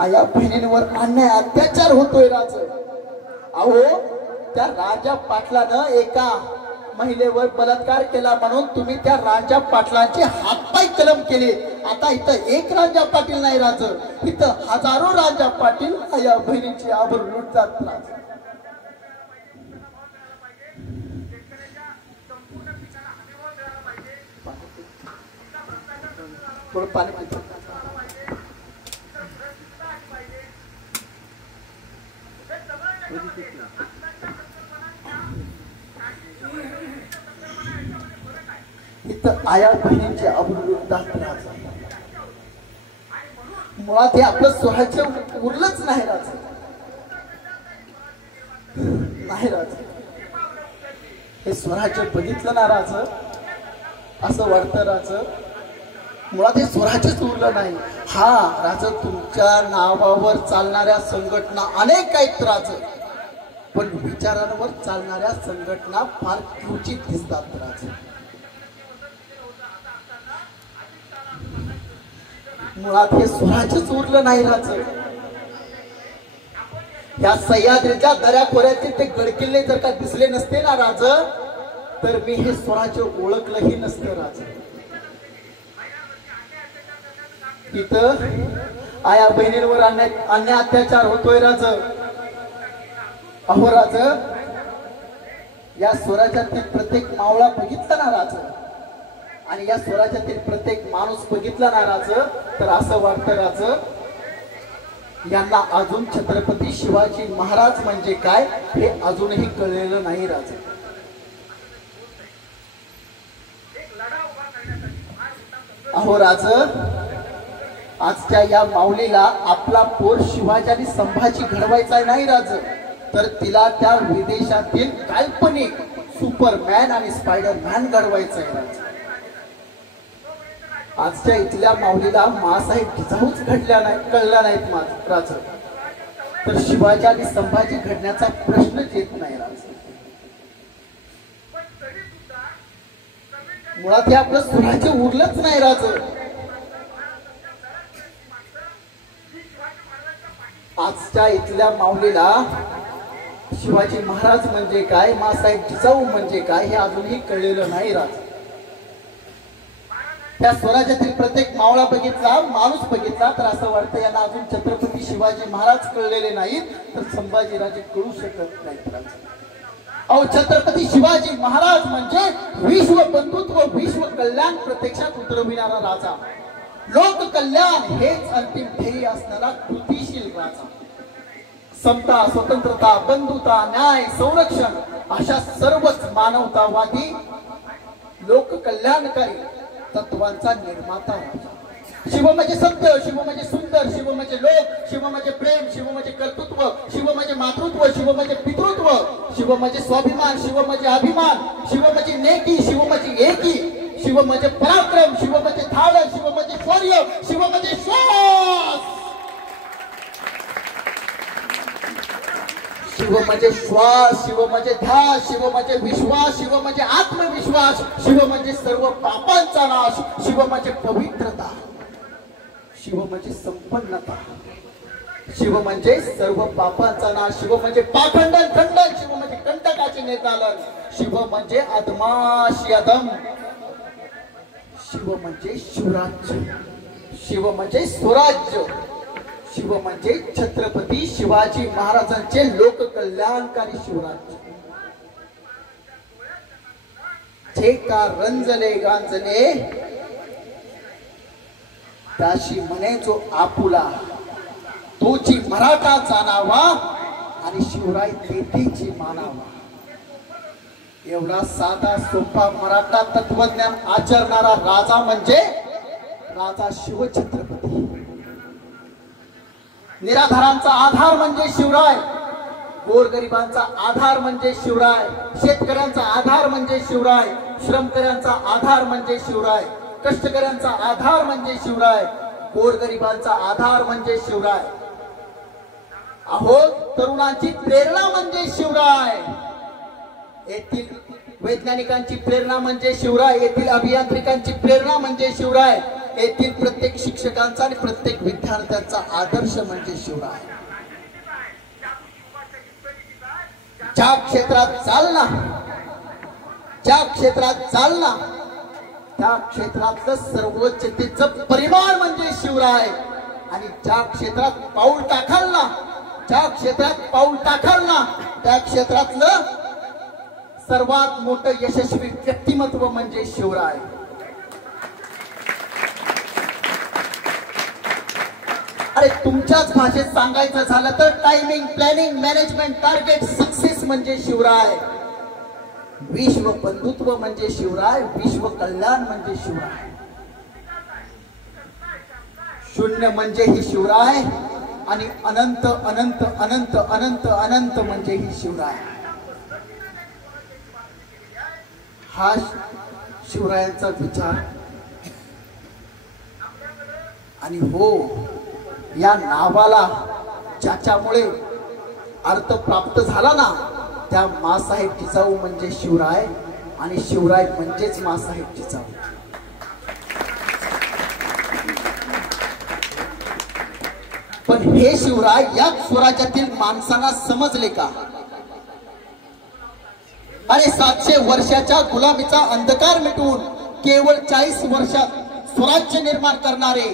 आया बहिणींवर अन्याय अत्याचार होतोय राज. अहो, त्या राजा पाटलानं एका महिलेवर बलात्कार केला म्हणून तुम्ही त्या राजा पाटलांचे हातपाय कलम केले. आता इथं एक राजा पाटील नाही राज, इथं हजारो राजा पाटील आया बहिणीची आबरू लुटतात राज. पाणी पितो. इथं आया बहिणींचे आबरू लुटतात राज. मुळात हे आपलं स्वराज्य उरलंच नाही राज. नाही राज, हे स्वराज्य बघितलं ना राज, असं वाटतं राज मुळात हे स्वराज्यच उरलं नाही. हा राज, तुमच्या नावावर चालणाऱ्या संघटना अनेक आहेत राज, पण विचारांवर चालणाऱ्या संघटना फार क्वचित दिसतात राज. मुळात हे स्वराज्यच उरलं नाही राज. या सह्याद्रीच्या दऱ्याखोऱ्याचे ते गडकिल्ले जर का दिसले नसते ना राज, तर मी हे स्वराज्य ओळखलंही नसतं राज. इथं आया बहिणींवर अन्याय अत्याचार होतोय राज. अहो राज, या स्वराज्यातील प्रत्येक मावळा बघितला ना राज, आणि या स्वराज्यातील प्रत्येक माणूस बघितला ना राज, तर असं वाटतं राज, यांना अजून छत्रपती शिवाजी महाराज म्हणजे काय हे अजूनही कळलेलं नाही राज. अहो राज, आजच्या या माऊलीला आपला पोर शिवाजी आणि संभाजी घडवायचा नाही राज, तर तिला त्या विदेशातील काल्पनिक सुपरमॅन आणि स्पायडरमॅन घडवायचा आहे राज. आजच्या इथल्या माऊलीला मासाहेब जिजाऊच कळला नाहीत राज, तर शिवाजी आणि संभाजी घडण्याचा प्रश्नच येत नाही राज. मुळात हे आपलं स्वराज्य उरलंच नाही राज. आजच्या इथल्या माऊलीला शिवाजी महाराज म्हणजे काय, मासाहेब जिजाऊ म्हणजे काय हे अजूनही कळलेलं नाही राज. त्या स्वराज्यातील प्रत्येक मावळा बघितला, माणूस बघितला, तर असं वाटतं यांना अजून छत्रपती शिवाजी महाराज कळलेले नाहीत, तर संभाजीराजे कळू शकत नाहीत राज. अहो, छत्रपती शिवाजी महाराज म्हणजे विश्व बंधुत्व, विश्व कल्याण प्रत्यक्षात उतरविणारा राजा. लोक कल्याण हेच अंतिम ध्येय असणारा कृतिशील राजा. समता, स्वतंत्रता, बंधुता, न्याय, संरक्षण अशा सर्वच मानवतावादी लोक कल्याणकारी तत्वांचा निर्माता राजा. शिव म्हणजे सत्य, शिव म्हणजे सुंदर, शिव म्हणजे लोक, शिव म्हणजे प्रेम, शिव म्हणजे कर्तृत्व, शिव म्हणजे मातृत्व, शिव म्हणजे पितृत्व, शिव म्हणजे स्वाभिमान, शिव म्हणजे अभिमान, शिव म्हणजे नेकी, शिव म्हणजे एकी, शिव म्हणजे पराक्रम, शिव म्हणजे धाडस, शिव म्हणजे शौर्य, शिव म्हणजे श्वास, शिव म्हणजे श्वास, शिव म्हणजे ध्यास, शिव म्हणजे विश्वास, शिव म्हणजे आत्मविश्वास, शिव म्हणजे सर्व पापांचा नाश, शिव म्हणजे पवित्रता, शिव म्हणजे संपन्नता, शिव म्हणजे सर्व पापांचा नाश, शिव म्हणजे पाखंडन खंडन, शिव म्हणजे कंटकाचे नेतालन, शिव म्हणजे अदमाश अदम, शिव म्हणजे शिवराज्य, शिव म्हणजे स्वराज्य, शिव म्हणजे छत्रपती शिवाजी महाराजांचे लोककल्याणकारी शिवराज्य. जे का रंजले गांजले त्याशी म्हणे जो आपुला तोची मराठा जाणावा आणि शिवराय तेथीची मानावा. एवढा साधा सोपा मराठा तत्वज्ञान आचरणारा राजा म्हणजे राजा शिवछत्रपती. निराधारांचा आधार म्हणजे शिवराय, गोरगरिबांचा आधार म्हणजे शिवराय, शेतकऱ्यांचा आधार म्हणजे शिवराय, श्रमकऱ्यांचा आधार म्हणजे शिवराय, कष्टकऱ्यांचा आधार म्हणजे शिवराय, गोरगरिबांचा आधार म्हणजे शिवराय. अहो तरुणांची प्रेरणा म्हणजे शिवराय, येथील वैज्ञानिकांची प्रेरणा म्हणजे शिवराय, येथील अभियांत्रिकांची प्रेरणा म्हणजे शिवराय, येथील प्रत्येक शिक्षकांचा आणि प्रत्येक विद्यार्थ्यांचा आदर्श म्हणजे शिवराय. ज्या क्षेत्रात चालना त्या क्षेत्रातलं सर्वोच्चतेचं परिमाण म्हणजे शिवराय. आणि ज्या क्षेत्रात पाऊल टाकाल ना त्या क्षेत्रातलं सर्वात मोठं यशस्वी व्यक्तिमत्व म्हणजे शिवराय. अरे तुमच्याच भाषेत सांगायचं झालं तर timing, planning, management, target, success म्हणजे शिवराय. विश्व बंधुत्व म्हणजे शिवराय, विश्व कल्याण म्हणजे शिवराय. शून्य म्हणजे ही शिवराय आणि अनंत अनंत अनंत अनंत अनंत म्हणजे ही शिवराय. हा शिवरायांचा विचार. आणि हो, या नावाला ज्याच्यामुळे अर्थ प्राप्त झाला ना त्या मासाहेब जिजाऊ म्हणजे शिवराय आणि शिवराय म्हणजेच मासाहेब जिजाऊ. पण हे शिवराय या स्वराज्यातील माणसांना समजले का? अरे 700 वर्षाच्या गुलामीचा अंधकार मिटवून केवळ 40 वर्षात स्वराज्य निर्माण करणारे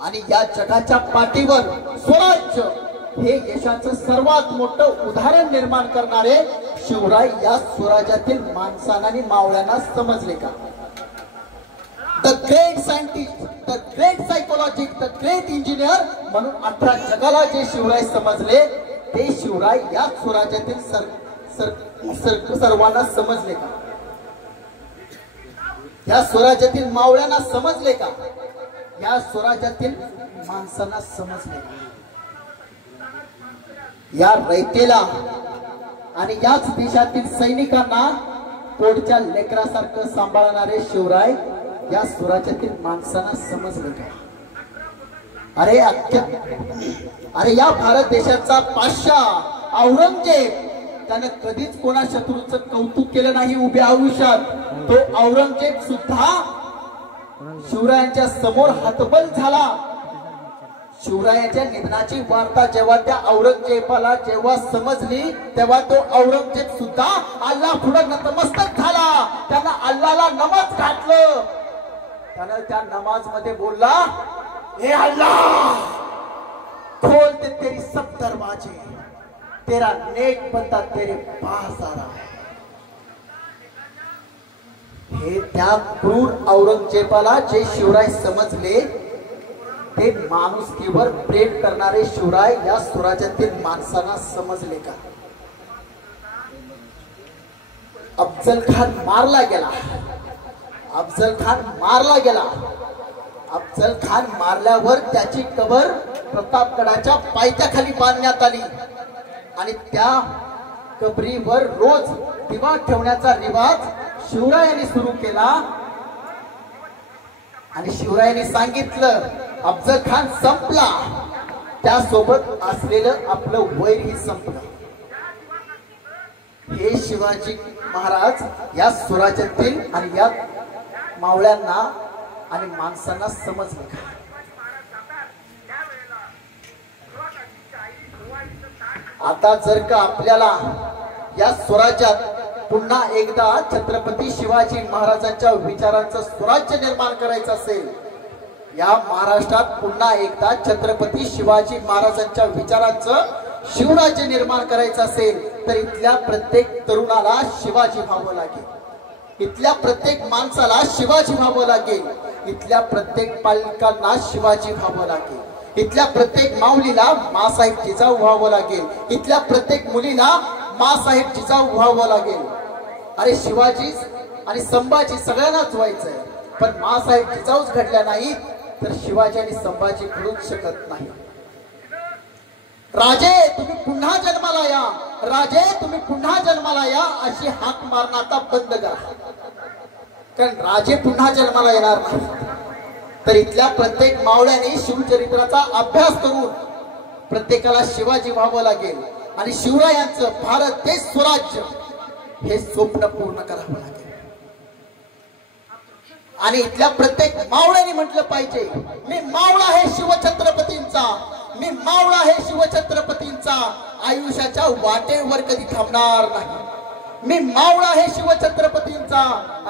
आणि या जगाच्या पाठीवर स्वराज्य हे यशाचं सर्वात मोठं उदाहरण निर्माण करणारे शिवराय या स्वराज्यातील माणसांना आणि मावळ्यांना समजले का? The great scientist, the great psychologist, the great engineer म्हणून 18 जगाला जे शिवराय समजले ते शिवराय या स्वराज्यातील सर्वांना समजले का? या स्वराज्यातील मावळ्यांना समजले का? या स्वराज्यातील माणसांना समजले का? या रयतेला आणि याच देशातील सैनिकांना पोटच्या लेकरासारखं सांभाळणारे शिवराय या स्वराज्यातील माणसांना समजले का? अरे या भारत देशाचा पातशाह औरंगजेब त्याने कधीच कोणा शत्रूचं कौतुक केलं नाही उभ्या आयुष्यात. तो औरंगजेब सुद्धा शिवरायांच्या समोर हतबल झाला. शिवरायांच्या निधनाची वार्ता जेव्हा त्या औरंगजेबाला जेव्हा समजली तेव्हा तो औरंगजेब सुद्धा अल्लाह पुढे नतमस्तक झाला. त्यानं अल्लाहला नमाज घातलं. त्यानं त्या नमाज मध्ये बोलला, हे अल्लाह खोल दे तेरी सब दरवाजे, तेरा नेक बंदा तेरे पास आ रहा है. हे त्या क्रूर औरंगजेबाला जे शिवराय समजले ते माणुसकीवर प्रेम करणारे शिवराय या स्वराज्यातील माणसांना समजले का? अफजल खान मारला गेला. अफजल खान मारल्यावर त्याची कबर प्रतापगडाच्या पायथ्याखाली बांधण्यात आली आणि त्या कबरीवर रोज दिवा ठेवण्याचा रिवाज शिवरायांनी सुरू केला. आणि शिवरायांनी सांगितलं अफजल खान संपला, त्यासोबत असलेलं आपलं वैरही संपलं. हे शिवाजी महाराज या स्वराज्यातील आणि या मावळ्यांना आणि माणसांना समजले का? आता जर का आपल्याला या स्वराज्यात पुन्हा एकदा छत्रपती शिवाजी महाराजांच्या विचारांचं स्वराज्य निर्माण करायचं असेल, या महाराष्ट्रात पुन्हा एकदा छत्रपती शिवाजी महाराजांच्या विचारांचं शिवराज्य निर्माण करायचं असेल तर इथल्या प्रत्येक तरुणाला शिवाजी व्हावं लागेल. इथल्या प्रत्येक माणसाला शिवाजी व्हावं लागेल, इथल्या प्रत्येक पालकांना शिवाजी व्हावं लागेल, इथल्या प्रत्येक माऊलीला मासाहेब जिजाऊ व्हावं लागेल, इथल्या प्रत्येक मुलीला मासाहेब जिजाऊ व्हावं लागेल. अरे शिवाजी आणि संभाजी सगळ्यांनाच व्हायचंय, पण मासाहेब जिजाऊच घडल्या नाहीत तर शिवाजी आणि संभाजी घडूच शकत नाही. राजे तुम्ही पुन्हा जन्माला या, राजे तुम्ही पुन्हा जन्माला या अशी हाक मारणं आता बंद करा, कारण राजे पुन्हा जन्माला येणार नाही. तर इथल्या प्रत्येक मावळ्याने शिवचरित्राचा अभ्यास करून प्रत्येकाला शिवाजी व्हावं लागेल आणि शिवरायांचं भारत देश स्वराज्य हे स्वप्न पूर्ण करावं लागेल. आणि इथल्या प्रत्येक मावळ्याने म्हटलं पाहिजे, मी मावळा आहे शिवछत्रपतींचा, मी मावळा आहे शिवछत्रपतींचा, आयुष्याच्या वाटेवर कधी थांबणार नाही. मी मावळा आहे शिवछत्रपतींचा,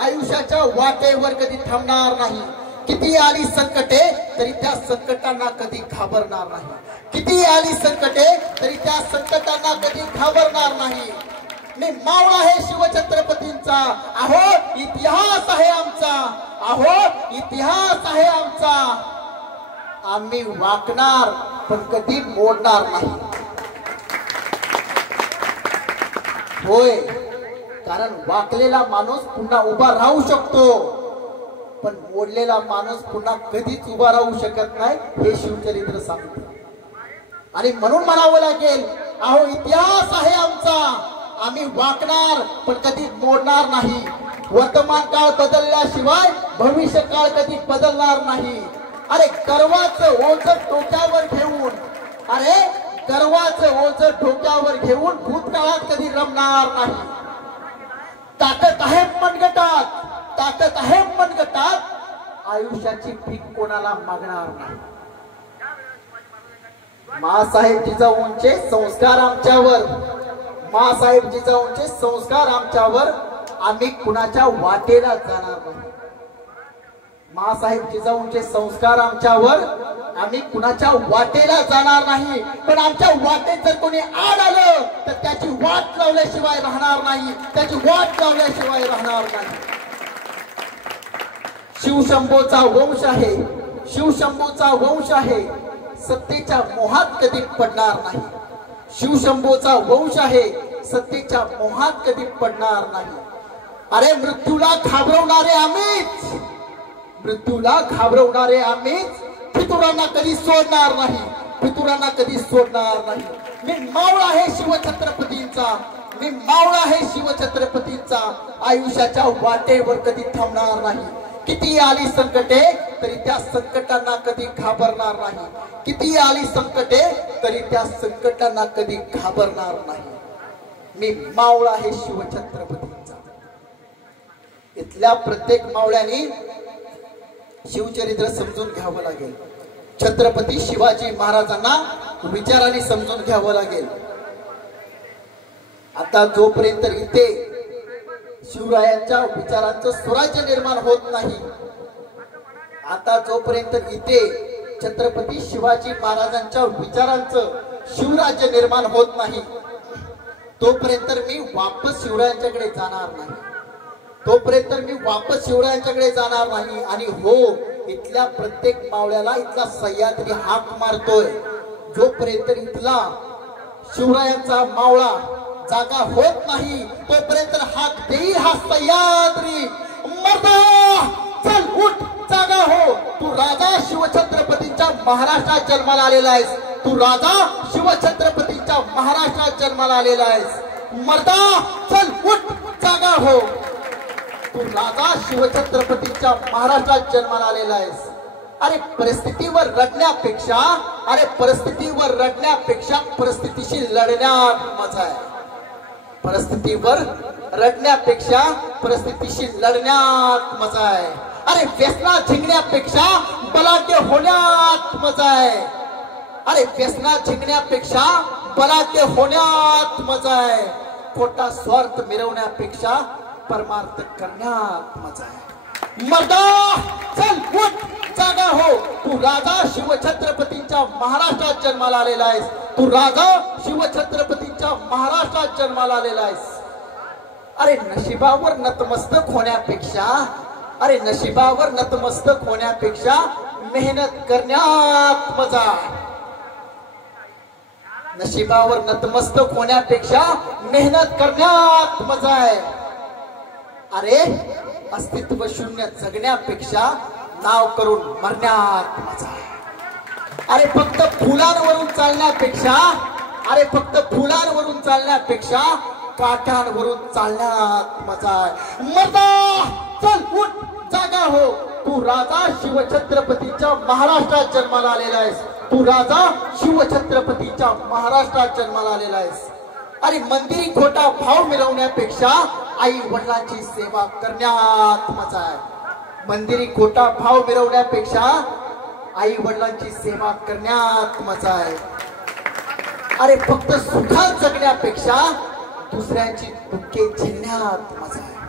आयुष्याच्या वाटेवर कधी थांबणार नाही. किती आली संकटे तरी त्या संकटांना कधी घाबरणार नाही, किती आली संकटे तरी त्या संकटांना कधी घाबरणार नाही. मी मावळा आहे शिवछत्रपतींचा, अहो इतिहास आहे आमचा, अहो इतिहास आहे आमचा. आम्ही वाकणार पण कधी मोडणार नाही. होय, कारण वाकलेला माणूस पुन्हा उभा राहू शकतो, पण मोडलेला माणूस पुन्हा कधीच उभा राहू शकत नाही, हे शिवचरित्र सांगते. आणि म्हणून म्हणावं लागेल, अहो इतिहास आहे आमचा, आम्ही वाकणार पण कधी मोडणार नाही. वर्तमान काळ बदलल्याशिवाय भविष्य काळ कधी बदलणार नाही. अरे गर्वाचं ओझं डोक्यावर घेऊन, अरे गर्वाचं ओझं डोक्यावर घेऊन भूतकाळात कधी रमणार नाही. ताकद आहे मनगटात, ताकद आहे मनगटात, आयुष्याची भीक कोणाला मागणार नाही. मासाहेब जिजाऊंचे संस्कार आमच्यावर, मासाहेब जिजाऊंचे संस्कार आमच्यावर, आम्ही कुणाच्या वाटेला जाणार नाही. मासाहेब जिजाऊंचे संस्कार आमच्यावर, आम्ही कुणाच्या वाटेला जाणार नाही. पण आमच्या वाटेत जर कोणी आड आलं तर त्याची वाट लावल्याशिवाय राहणार नाही, त्याची वाट लावल्याशिवाय राहणार नाही. शिवशंभोचा वंश आहे, शिवशंभोचा वंश आहे, सत्तेच्या मोहात कधी पडणार नाही. शिवशंभोचा वंश आहे, सत्तेच्या मोहात कधी पडणार नाही. अरे मृत्यूला घाबरवणारे आम्हीच, मृत्यूला घाबरवणारे आम्हीच, फितुरांना कधी सोडणार नाही, फितुरांना कधी सोडणार नाही. मी मावळा आहे शिवछत्रपतींचा, मी मावळा आहे शिवछत्रपतींचा, आयुष्याच्या वाटेवर कधी थांबणार नाही. किती आली संकटे तरी त्या संकटांना कधी घाबरणार नाही, किती आली संकटे तरी त्या संकटांना कधी घाबरणार नाही. मी मावळा आहे शिवछत्रपतींचा. इथल्या प्रत्येक मावळ्याने शिवचरित्र समजून घ्यावं लागेल. छत्रपती शिवाजी महाराजांना विचाराने समजून घ्यावं लागेल. आता जोपर्यंत इथे शिवरायांच्या विचारांचं स्वराज्य निर्माण होत नाही, आता जोपर्यंत इथे छत्रपती शिवाजी महाराजांच्या विचारांचं शिवराज्य निर्माण होत नाही, तोपर्यंत मी वापस शिवरायांच्याकडे जाणार नाही, तोपर्यंत मी वापस शिवरायांच्याकडे जाणार नाही. आणि हो, इथल्या प्रत्येक मावळ्याला इथला सह्याद्री हाक मारतोय, जोपर्यंत इथला शिवरायांचा मावळा जागा होत नाही तोपर्यंत हाक देईल हा सह्याद्री. मर्दा चल उठ, जागा हो. तू राजा शिवछत्रपतींच्या महाराष्ट्रात जन्माला आलेला आहेस, तू राजा शिवछत्रपतींच्या महाराष्ट्रात जन्माला आलेला आहेस. मर्दा चल उठ, जागा हो. तू राजा शिवछत्रपतींच्या महाराष्ट्रात जन्माला आलेला आहेस. अरे परिस्थितीवर रडण्यापेक्षा, अरे परिस्थितीवर रडण्यापेक्षा परिस्थितीशी लढण्यात मजा आहे. परिस्थितीवर रडण्यापेक्षा परिस्थितीशी लढण्यात मजा आहे. अरे व्यसनात जिंकण्यापेक्षा बलाढ्य होण्यात मजा आहे. अरे व्यसनात जिंकण्यापेक्षा बलाढ्य होण्यात मजा आहे. खोटा स्वार्थ मिरवण्यापेक्षा परमार्थ करण्यात मजा आहे. मर्दा चल उठ, जागा हो. तू राजा शिवछत्रपतींच्या महाराष्ट्रात जन्माला आलेला आहेस, तू राजा शिवछत्रपतींच्या महाराष्ट्रात जन्माला आलेला आहेस. अरे नशिबावर नतमस्तक होण्यापेक्षा, अरे नशिबावर नतमस्तक होण्यापेक्षा मेहनत करण्यात मजा आहे. नशिबावर नतमस्तक होण्यापेक्षा मेहनत करण्यात मजा आहे. अरे अस्तित्व शून्य जगण्यापेक्षा नाव करून मरण्यात मजा आहे. अरे फक्त फुलांवरून चालण्यापेक्षा, अरे फक्त फुलांवरून चालण्यापेक्षा काठ्यांवरून चालण्यात मजा आहे. मर्दा चल उठ जागा हो. तू राजा शिवछत्रपतीच्या महाराष्ट्रात जन्माला आलेला आहेस. तू राजा शिवछत्रपतीच्या महाराष्ट्रात जन्माला आलेला आहेस. अरे मंदिरी खोटा भाव मिळवण्यापेक्षा आई वडिलांची सेवा करण्यात मजा आहे. मंदिरी खोटा भाव मिळवण्यापेक्षा आई वडिलांची सेवा करण्यात मजा आहे. अरे फक्त सुखात जगण्यापेक्षा दुसऱ्यांची दुःखे झेलण्यात मजा आहे.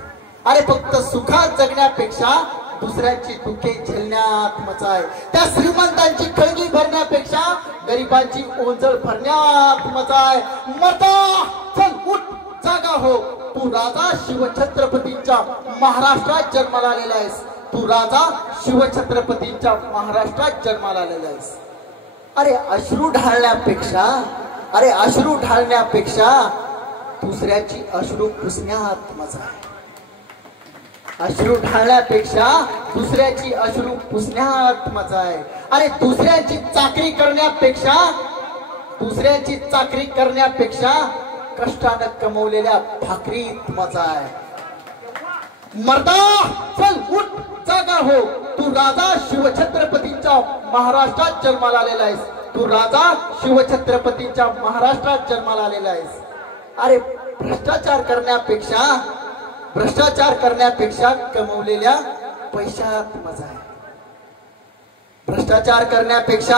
अरे फक्त सुखात जगण्यापेक्षा दुसऱ्यांची दुःखे झेलण्यात मजा आहे. त्या श्रीमंतांची खळगी भरण्यापेक्षा गरिबांची ओंजळ भरण्यात मजा आहे. मर्दा चल उठ जागा हो. तू राजा शिवछत्रपतींच्या महाराष्ट्रात जन्माला आलेला आहेस. तू राजा शिवछत्रपतींच्या महाराष्ट्रात जन्माला आलेला आहेस. अरे अश्रू ढाळण्यापेक्षा, अरे अश्रू ढाळण्यापेक्षा दुसऱ्याची अश्रू पुसण्यात मजा आहे. अश्रू ढाळण्यापेक्षा दुसऱ्याची अश्रू पुसण्यात मजा आहे. अरे दुसऱ्याची चाकरी करण्यापेक्षा, दुसऱ्याची चाकरी करण्यापेक्षा कष्टानं कमवलेल्या भाकरीत मजा आहे. मर्दा चल उठ जागा हो. तू राजा शिवछत्रपतींच्या महाराष्ट्रात जन्माला आलेला आहेस. तू राजा शिवछत्रपतींच्या महाराष्ट्रात जन्माला आलेला आहेस. अरे भ्रष्टाचार करण्यापेक्षा, भ्रष्टाचार करण्यापेक्षा कमवलेल्या पैशात मजा आहे. भ्रष्टाचार करण्यापेक्षा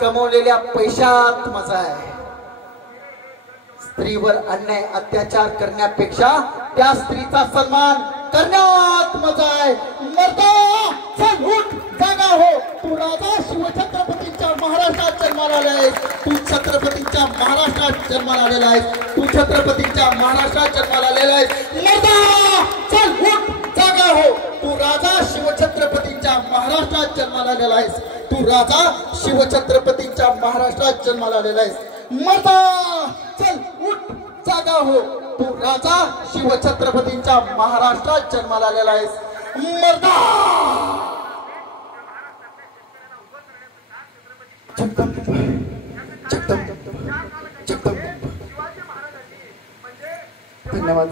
कमवलेल्या पैशात मजा आहे. स्त्रीवर अन्याय अत्याचार करण्यापेक्षा त्या स्त्रीचा सन्मान करण्यात मजा आहे. मर्दा चल उठ जागा हो. तू राजा शिवछत्रपतींच्या महाराष्ट्रात जन्माला आलेला आहेस. तू छत्रपतींच्या महाराष्ट्रात जन्माला आलेला आहेस. तू छत्रपतींच्या महाराष्ट्रात जन्माला आलेला आहेस. मर्दा चल उठ जागा हो. तू राजा शिवछत्रपतींच्या महाराष्ट्रात जन्माला आलेला आहेस. तू राजा शिवछत्रपतींच्या महाराष्ट्रात जन्माला आलेला आहेस. मर्दा चल उठ जागा हो. तू राजा शिवछत्रपतींच्या महाराष्ट्रात जन्माला आलेला आहेस. मर्दा जगदंब जगदंब जगदंब. धन्यवाद.